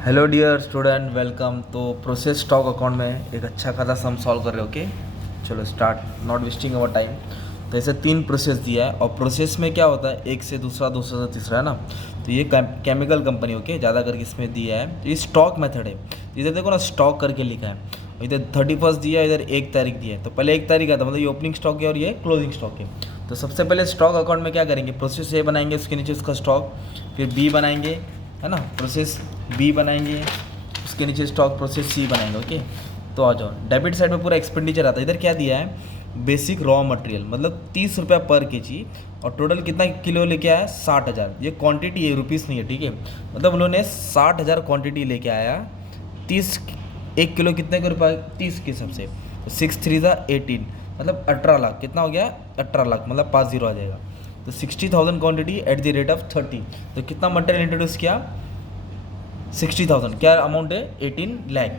Hello dear student, welcome. तो process stock account में एक अच्छा खासा सम सॉल्व कर रहे हो। ओके, चलो start, not wasting our time. तो ऐसे 3 प्रोसेस दिया है और प्रोसेस में क्या होता है, एक से दूसरा, दूसरा से तीसरा, है ना। तो ये केमिकल कंपनी, ओके, ज़्यादा करके इसमें दिया है। तो ये स्टॉक मेथड है। इधर देखो ना, स्टॉक करके लिखा है। इधर 31 दिया है, इधर 1 तारीख दिया है। तो पहले 1 तारीख आता, मतलब ये ओपनिंग स्टॉक है और ये क्लोजिंग स्टॉक है। तो सबसे पहले स्टॉक अकाउंट में क्या करेंगे, प्रोसेस ए बनाएंगे, उसके नीचे उसका स्टॉक, फिर बी बनाएंगे, है ना, प्रोसेस बी बनाएंगे, उसके नीचे स्टॉक प्रोसेस सी बनाएंगे। ओके, तो आ जाओ, डेबिट साइड में पूरा एक्सपेंडिचर आता है। इधर क्या दिया है, बेसिक रॉ मटेरियल, मतलब 30 रुपया पर केजी, और टोटल कितना किलो लेके आया, 60,000। ये क्वांटिटी है, रुपीज़ नहीं है, ठीक है। मतलब उन्होंने 60,000 क्वांटिटी लेके आया। 30 1 किलो कितने के रुपये, 30 के हिसाब से। तो 6 3 18, मतलब 18 लाख। कितना हो गया, 18 लाख, मतलब 50 आ जाएगा। तो 60,000 quantity at the rate of 30। तो कितना मटेरियल इंट्रोड्यूस किया, 60,000। क्या अमाउंट है, 18 लाख।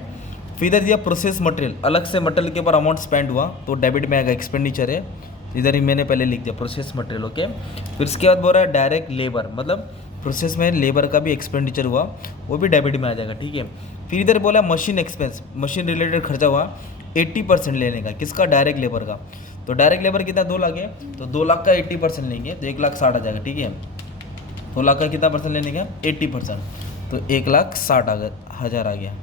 फिर इधर दिया प्रोसेस मटेरियल, अलग से मटेरियल के ऊपर अमाउंट स्पेंड हुआ तो डेबिट में आएगा, एक्सपेंडिचर है। इधर ही मैंने पहले लिख दिया प्रोसेस मटेरियल। ओके, फिर उसके बाद बोल रहा है डायरेक्ट लेबर, मतलब प्रोसेस में लेबर का भी एक्सपेंडिचर हुआ, वो भी डेबिट में आ जाएगा, ठीक है। फिर इधर बोला मशीन एक्सपेंस, मशीन रिलेटेड खर्चा हुआ 80% लेने का, किसका, डायरेक्ट लेबर का। तो डायरेक्ट लेबर कितना, 2 लाख है, तो 2 लाख का 80% लेंगे तो 1,60,000 आ जाएगा, ठीक है। 2 लाख का कितना परसेंट लेने का, 80%, तो 1,60,000 आ गया।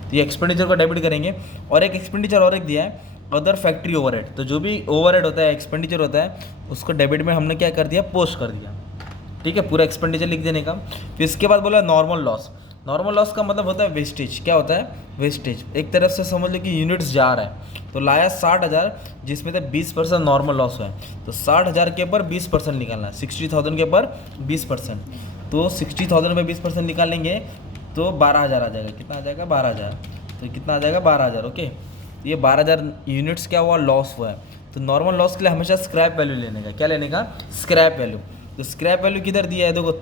तो ये एक्सपेंडिचर को डेबिट करेंगे। और एक एक्सपेंडिचर और एक दिया है, अदर फैक्ट्री ओवरहेड। तो जो भी ओवरहेड होता है, एक्सपेंडिचर होता है, उसको डेबिट में हमने क्या कर दिया, पोस्ट कर दिया, ठीक है, पूरा एक्सपेंडिचर लिख देने का। फिर इसके बाद बोला नॉर्मल लॉस। नॉर्मल लॉस का मतलब होता है वेस्टेज। क्या होता है, वेस्टेज। एक तरफ से समझ लो कि यूनिट्स जा रहा है, तो लाया 60,000, जिसमें से 20% नॉर्मल लॉस हुआ है। तो 60,000 के ऊपर 20% निकालना है, 60,000 के ऊपर 20%। तो 60,000 में 20% निकालेंगे तो 12,000 आ जाएगा। कितना आ जाएगा, 12,000। तो कितना आ जाएगा, 12,000। ओके, तो ये 12,000 यूनिट्स क्या हुआ, लॉस हुआ है। तो नॉर्मल लॉस के लिए हमेशा स्क्रैप वैल्यू लेने का। क्या लेने का, स्क्रैप वैल्यू। तो स्क्रैप वैल्यू किधर दिया है, देखो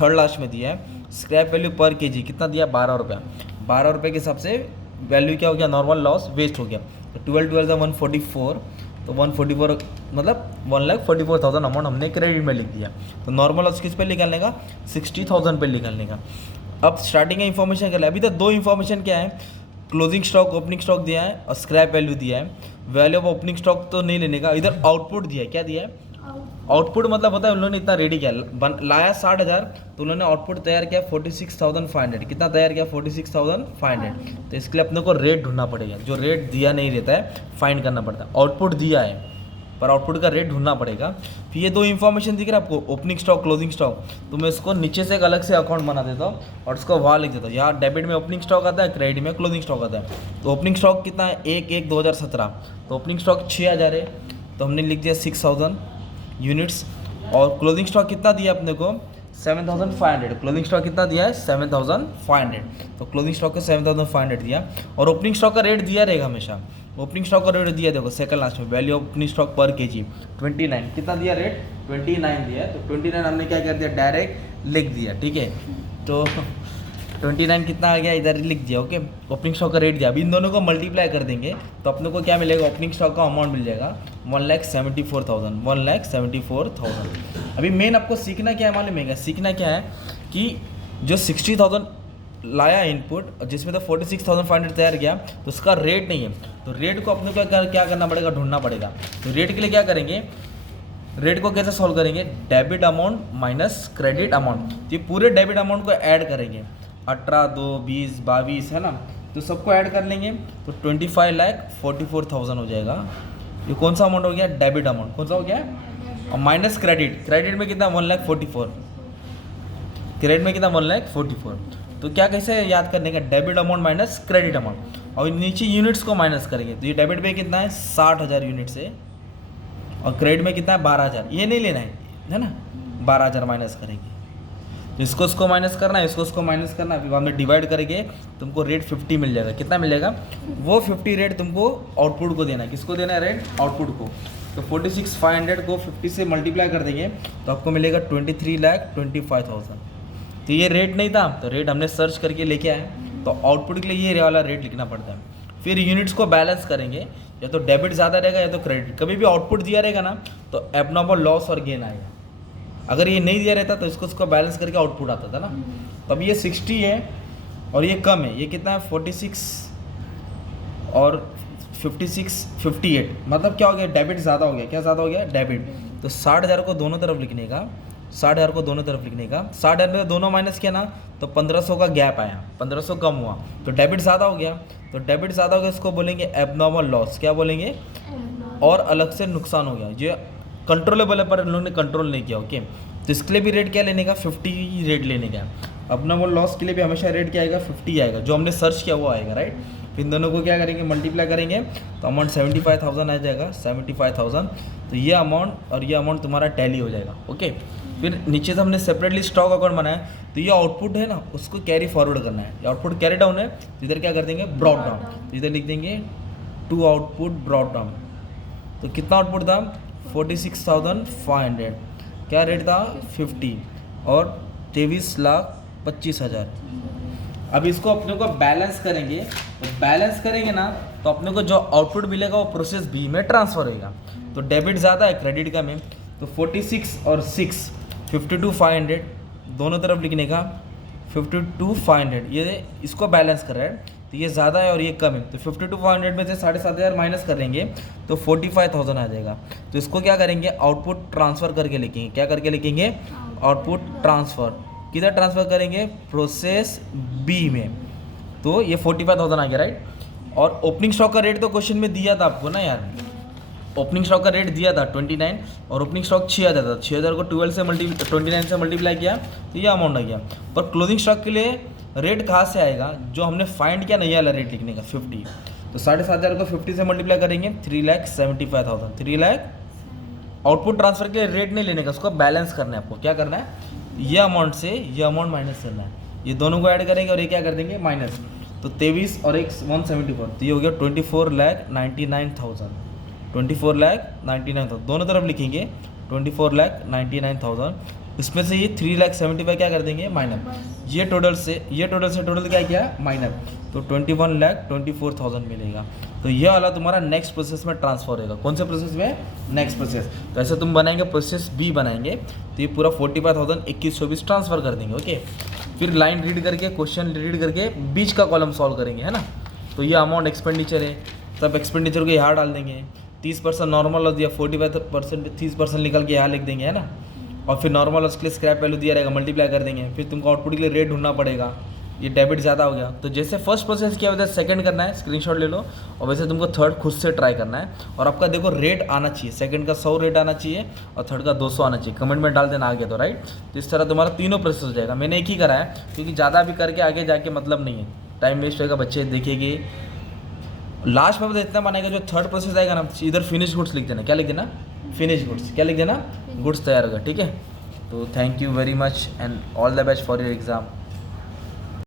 थर्ड लास्ट में दिया है। स्क्रैप वैल्यू पर केजी कितना दिया, 12 रुपया। 12 रुपये के हिसाब से वैल्यू क्या हो गया, नॉर्मल लॉस वेस्ट हो गया। तो 12 144, तो 144 मतलब 1,44,000 अमाउंट हमने क्रेडिट में लिख दिया। तो नॉर्मल लॉस किस पे निकालने का, 60,000 पे निकालने का। अब स्टार्टिंग का इन्फॉर्मेशन कर लिया। अभी तक 2 इन्फॉर्मेशन क्या है, क्लोजिंग स्टॉक, ओपनिंग स्टॉक दिया है, और स्क्रैप वैल्यू दिया है। वैल्यू ऑफ ओपनिंग स्टॉक तो नहीं लेने का। इधर आउटपुट दिया है, क्या दिया है, आउटपुट मतलब होता है उन्होंने इतना रेडी किया, लाया 60,000, तो उन्होंने आउटपुट तैयार किया 46,500। कितना तैयार किया, 46,500। तो इसके लिए अपने को रेट ढूंढना पड़ेगा, जो रेट दिया नहीं रहता है, फाइंड करना पड़ता है। आउटपुट दिया है पर आउटपुट का रेट ढूंढना पड़ेगा। फिर ये 2 इन्फॉर्मेशन दिख रहा है आपको, ओपनिंग स्टॉक, क्लोजिंग स्टॉक। तो मैं इसको नीचे से एक अलग से अकाउंट बना देता हूँ और उसको वहाँ लिख देता हूँ। यहाँ डेबिट में ओपनिंग स्टॉक आता है, क्रेडिट में क्लोजिंग स्टॉक आता है। तो ओपनिंग स्टॉक कितना है, 1/1/2017। तो ओपनिंग स्टॉक 6,000 है, तो हमने लिख दिया 6,000 यूनिट्स। और क्लोजिंग स्टॉक कितना दिया अपने को, 7,500। क्लोजिंग स्टॉक कितना दिया है, 7,500। तो क्लोजिंग स्टॉक का 7,500 दिया। और ओपनिंग स्टॉक का रेट दिया रहेगा हमेशा। ओपनिंग स्टॉक का रेट दिया, देखो सेकंड लास्ट में, वैल्यू ऑफ ओपनिंग स्टॉक पर केजी 29। कितना दिया रेट, 29 दिया। तो 29 हमने क्या कर दिया, डायरेक्ट लिख दिया, ठीक है। तो 29 कितना आ गया, इधर लिख दिया। ओके, ओपनिंग स्टॉक का रेट दिया। अभी इन दोनों को मल्टीप्लाई कर देंगे तो अपने को क्या मिलेगा, ओपनिंग स्टॉक का अमाउंट मिल जाएगा 1,74,000। 1,74,000। अभी मेन आपको सीखना क्या है मालूम है, सीखना क्या है कि जो 60,000 लाया इनपुट, जिसमें तो 46,500 तैयार किया, तो उसका रेट नहीं है। तो रेट को अपने को क्या करना पड़ेगा, ढूंढना पड़ेगा। तो रेट के लिए क्या करेंगे, रेट को कैसे सॉल्व करेंगे, debit amount minus credit amount. तो ये पूरे डेबिट अमाउंट को ऐड करेंगे, 18, 2, 20, 22, है ना। तो सबको ऐड कर लेंगे तो 25,44,000 हो जाएगा। ये कौन सा अमाउंट हो गया, डेबिट अमाउंट। कौन सा हो गया, और माइनस क्रेडिट। क्रेडिट में कितना, 1,44,000। क्रेडिट में कितना, 1,44,000। तो क्या कैसे याद करने का, debit amount minus credit amount, और नीचे यूनिट्स को माइनस करेंगे। तो ये डेबिट में कितना है, 60,000 यूनिट से, और क्रेडिट में कितना है, 12,000। ये नहीं लेना है ना, 12,000 माइनस करेंगे। तो इसको इसको माइनस करना है, इसको इसको माइनस करना है, फिर बाद में डिवाइड करेंगे, तुमको रेट 50 मिल जाएगा। कितना मिलेगा, वो 50 रेट तुमको आउटपुट को देना है। किसको देना है रेट, आउटपुट को। तो 46,500 को 50 से मल्टीप्लाई कर देंगे तो आपको मिलेगा 23,25,000। तो ये रेट नहीं था, तो रेट हमने सर्च करके लेके आए। तो आउटपुट के लिए ये वाला रेट लिखना पड़ता है। फिर यूनिट्स को बैलेंस करेंगे, या तो डेबिट ज़्यादा रहेगा या तो क्रेडिट। कभी भी आउटपुट दिया रहेगा ना तो एबनॉर्मल लॉस और गेन आएगा। अगर ये नहीं दिया रहता तो इसको बैलेंस करके आउटपुट आता था ना। तो अब ये 60 है और ये कम है, ये कितना है 46 और 56 58, मतलब क्या हो गया, डेबिट ज़्यादा हो गया। क्या ज़्यादा हो गया, डेबिट। तो 60,000 को दोनों तरफ लिखने का, 60,000 को दोनों तरफ लिखने का, 60,000 में दोनों माइनस किया ना तो 1500 का गैप आया, 1500 कम हुआ, तो डेबिट ज़्यादा हो गया। तो डेबिट ज़्यादा हो गया, इसको बोलेंगे एबनॉर्मल लॉस। क्या बोलेंगे, और अलग से नुकसान हो गया, जो कंट्रोलेबल है पर इन लोगों ने कंट्रोल नहीं किया। ओके, तो इसके लिए भी रेट क्या लेने का, 50 रेट लेने का। अपना वो लॉस के लिए भी हमेशा रेट क्या आएगा, 50 आएगा, जो हमने सर्च किया वो आएगा, राइट। फिर इन दोनों को क्या करेंगे, मल्टीप्लाई करेंगे, तो अमाउंट 75,000 आ जाएगा, 75,000। तो ये अमाउंट और ये अमाउंट तुम्हारा टैली हो जाएगा। ओके, फिर नीचे से हमने सेपरेटली स्टॉक अकाउंट बनाया, तो ये आउटपुट है ना उसको कैरी फॉरवर्ड करना है। ये आउटपुट कैरी डाउन है, तो इधर क्या कर देंगे, ब्रॉट डाउन। तो इधर लिख देंगे टू आउटपुट ब्रॉट डाउन। तो कितना आउटपुट था, 46,500। क्या रेट था, 50, और 23,25,000। अब इसको अपने को बैलेंस करेंगे, तो बैलेंस करेंगे ना तो अपने को जो आउटपुट मिलेगा वो प्रोसेस बी में ट्रांसफ़र होगा। तो डेबिट ज़्यादा है, क्रेडिट कम है, तो 46 और 6 52,500 दोनों तरफ लिखने का, 52,500 ये इसको बैलेंस कर रहा है। तो ये ज़्यादा है और ये कम है, तो 52,500 में से 7,500 माइनस करेंगे तो 45,000 आ जाएगा। तो इसको क्या करेंगे, आउटपुट ट्रांसफ़र करके लिखेंगे। क्या करके लिखेंगे, आउटपुट ट्रांसफ़र। किधर ट्रांसफ़र करेंगे, प्रोसेस बी में। तो ये 45,000 आ गया, राइट। और ओपनिंग स्टॉक का रेट तो क्वेश्चन में दिया था आपको ना यार, ओपनिंग स्टॉक का रेट दिया था 29, और ओपनिंग स्टॉक 6,000 था। 6,000 को 29 से मल्टीप्लाई किया तो ये अमाउंट आ गया। पर क्लोजिंग स्टॉक के लिए रेट कहाँ से आएगा, जो हमने फाइंड किया नहीं, वाला रेट लिखने का 50। तो 7,500 को 50 से मल्टीप्लाई करेंगे, 3,75,000। 3 लाख आउटपुट ट्रांसफर के लिए रेट नहीं लेने का, उसको बैलेंस करना है। आपको क्या करना है, ये अमाउंट से ये अमाउंट माइनस करना है, ये दोनों को ऐड करेंगे और ये क्या कर देंगे, माइनस। तो 23 और एक 174, तो ये हो गया 24,99,000। 24,99,000 दोनों तरफ लिखेंगे, 24,99,000। इसमें से ये 3,75,000 क्या कर देंगे, माइनस। ये टोटल से टोटल क्या किया, माइनस। तो 21,24,000 मिलेगा। तो ये वाला तुम्हारा नेक्स्ट प्रोसेस में ट्रांसफर होगा। कौन से प्रोसेस में, नेक्स्ट प्रोसेस। तो ऐसे तुम बनाएंगे, प्रोसेस बी बनाएंगे, तो ये पूरा 45,000 21-24 ट्रांसफर कर देंगे। ओके, फिर लाइन रीड करके, क्वेश्चन रीड करके बीच का कॉलम सॉल्व करेंगे, है ना। तो ये अमाउंट एक्सपेंडिचर है, सब एक्सपेंडिचर को यहाँ डाल देंगे। 30% नॉर्मल लॉस दिया, 45% 30% निकल के यहाँ लिख देंगे, है ना। और फिर नॉर्मल लॉस के लिए स्क्रैप वैल्यू दिया रहेगा, मल्टीप्लाई कर देंगे। फिर तुमको आउटपुट के लिए रेट ढूंढना पड़ेगा, ये डेबिट ज़्यादा हो गया। तो जैसे फर्स्ट प्रोसेस किया वैसे सेकंड करना है, स्क्रीनशॉट ले लो। और वैसे तुमको थर्ड खुद से ट्राई करना है। और आपका देखो रेट आना चाहिए, सेकंड का 100 रेट आना चाहिए और थर्ड का 200 आना चाहिए। कमेंट में डाल देना, आ गया तो राइट। तो इस तरह तुम्हारा तीनों प्रोसेस हो जाएगा। मैंने एक ही करा है क्योंकि ज़्यादा भी करके आगे जाके मतलब नहीं है, टाइम वेस्ट होगा, बच्चे देखेंगे। लास्ट में इतना बनाएगा, जो थर्ड प्रोसेस आएगा ना, इधर फिनिश गुड्स लिख देना। क्या लिख देना, फिनिश गुड्स। क्या लिख देना, गुड्स तैयार होगा, ठीक है। तो thank you very much and all the best for your exam.